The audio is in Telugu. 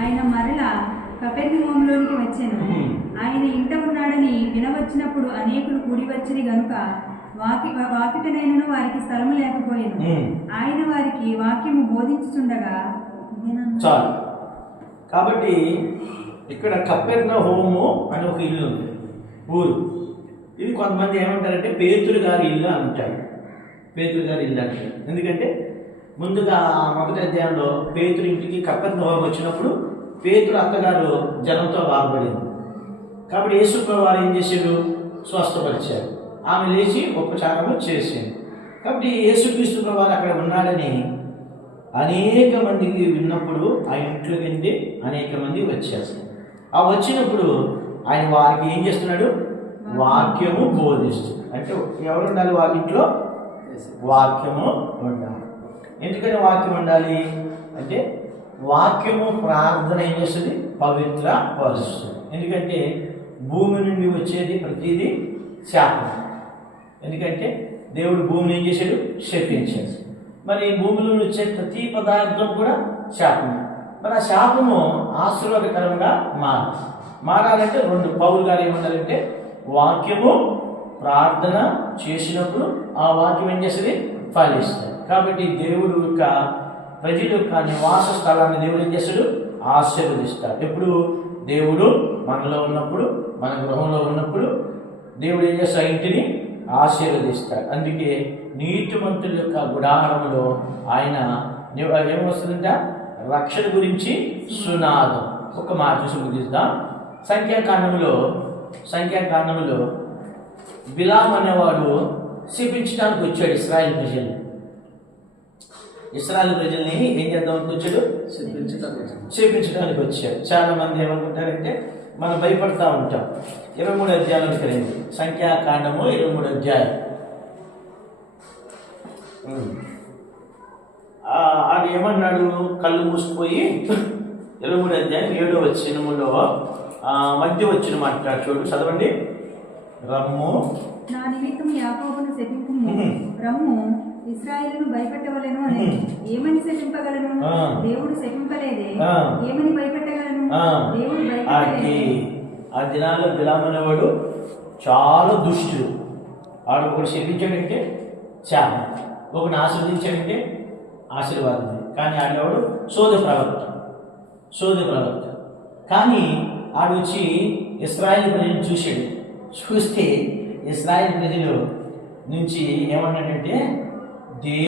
ఆయన మరల కపెర్నహూములోనికి వచ్చెను. ఆయన ఇంట ఉన్నాడని వినవచ్చినప్పుడు అనేకులు కూడి వచ్చిరి గనుక వాకిటనైనను వారికి స్థలము లేకపోయాను. ఆయన వారికి వాక్యము బోధించుచుండగా చాలు. కాబట్టి ఇక్కడ కపెర్నహూము అని ఒక ఇల్లు ఉంది, ఊరు. ఇది కొంతమంది ఏమంటారంటే పేతురు గారి ఇల్లు అంటారు. పేతురు గారి ఇల్లు అంటారు ఎందుకంటే ముందుగా మొదటి అధ్యాయంలో పేతురు ఇంటికి కపెర్నహూము వచ్చినప్పుడు పేతురు అత్తగారు జనంతో బాధపడింది. కాబట్టి యేసుప్రభువు వారు ఏం చేశారు? స్వస్థపరిచారు. ఆమె లేచి ఉపచారము చేసింది. కాబట్టి యేసుక్రీస్తు ప్రభువు వారు అక్కడ ఉన్నాడని అనేక మందికి విన్నప్పుడు ఆ ఇంట్లో కింద అనేక మంది వచ్చేస్తారు. ఆ వచ్చినప్పుడు ఆయన వారికి ఏం చేస్తున్నాడు? వాక్యము బోధిస్తుంది. అంటే ఎవరు ఉండాలి? వాళ్ళ ఇంట్లో వాక్యము ఉండాలి. ఎందుకని వాక్యం ఉండాలి అంటే వాక్యము ప్రార్థన ఏం చేస్తుంది? పవిత్ర పరుస్తుంది. ఎందుకంటే భూమి నుండి వచ్చేది ప్రతిదీ శాపం. ఎందుకంటే దేవుడు భూమిని ఏం చేశాడు? శపించాడు. మరి భూమిలో వచ్చే ప్రతి పదార్థం కూడా శాపమే. మరి ఆ శాపము ఆశీర్వాదకరంగా మారాలంటే రెండు పౌలు గారు ఏమన్నారంటే వాక్యము ప్రార్థన చేసినప్పుడు ఆ వాక్యం ఏం చేస్తుంది? ఫలిస్తుంది. కాబట్టి దేవుడు యొక్క ప్రజల యొక్క నివాస స్థలాన్ని దేవుడు ఏం చేస్తాడు? ఆశీర్వదిస్తాడు. ఎప్పుడు? దేవుడు మనలో ఉన్నప్పుడు, మన గృహంలో ఉన్నప్పుడు దేవుడు ఏం చేస్తాడు? ఇంటిని ఆశీర్వదిస్తాడు. అందుకే నీతిమంతుల యొక్క గుడారంలో ఆయన ఏమొస్తుందంట? రక్షణ గురించి సునాదం. ఒక మాట చూసి ముగిద్దాం. సంఖ్యాకాండంలో బిలాము అనేవాడు శపించడానికి వచ్చాడు ఇశ్రాయేలు ప్రజల్ని ఏం చేద్దామని వచ్చాడు? శపించడానికి వచ్చాడు. చాలా మంది ఏమనుకుంటారంటే మనం భయపడతా ఉంటాం. 23 అధ్యాయాలకు వెళ్ళింది. సంఖ్యాకాండము 23 అధ్యాయం. అది ఏమన్నాడు? కళ్ళు మూసిపోయి 23 అధ్యాయం 7వ వచనములో మధ్య వచ్చిన మాట్లాడు చూడు, చదవండి. రమ్ము నా నిమిత్తం యాకోబును శపింపుము, రమ్ము ఇశ్రాయేలును భయపెట్టవలెను అని. ఏమని శపింపగలను? దేవుడు శపింపలేదే. ఏమని భయపెట్టగలను? దేవుడు భయపెట్టలేదే. ఆ దినాల్లో బిలాము అనేవాడు చాలా దుష్టుడు. వాడు ఒకటి శపించాడంటే శాపం, ఒకటి ఆశీర్వదించాడంటే ఆశీర్వాదం. కానీ ఆడేవాడు సోద ప్రవక్త. కానీ ఆడు వచ్చి ఇశ్రాయేలు ప్రజలను చూశాడు. చూస్తే ఇశ్రాయేలు ప్రజలు నుంచి ఏమన్నాడంటే